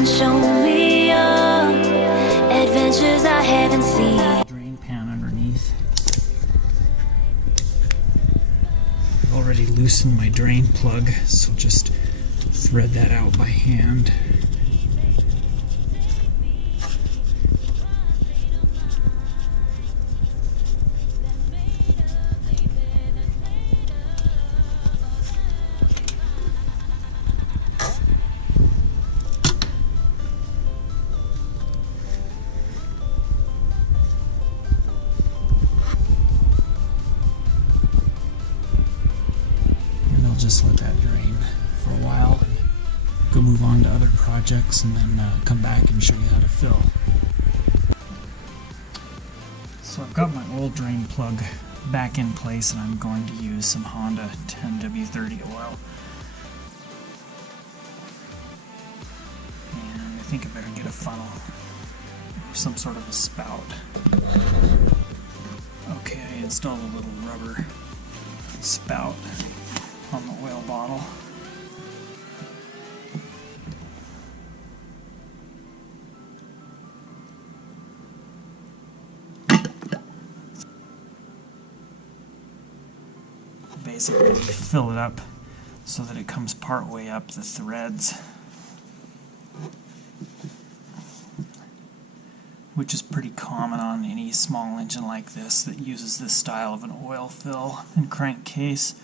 and show me your adventures I haven't seen. Drain pan underneath. I've already loosened my drain plug, so just thread that out by hand. Just let that drain for a while and go move on to other projects, and then come back and show you how to fill. So I've got my old drain plug back in place, and I'm going to use some Honda 10W30 oil. And I think I better get a funnel or some sort of a spout. Okay, I installed a little rubber spout on the oil bottle. Basically, fill it up so that it comes part way up the threads, which is pretty common on any small engine like this that uses this style of an oil fill and crankcase.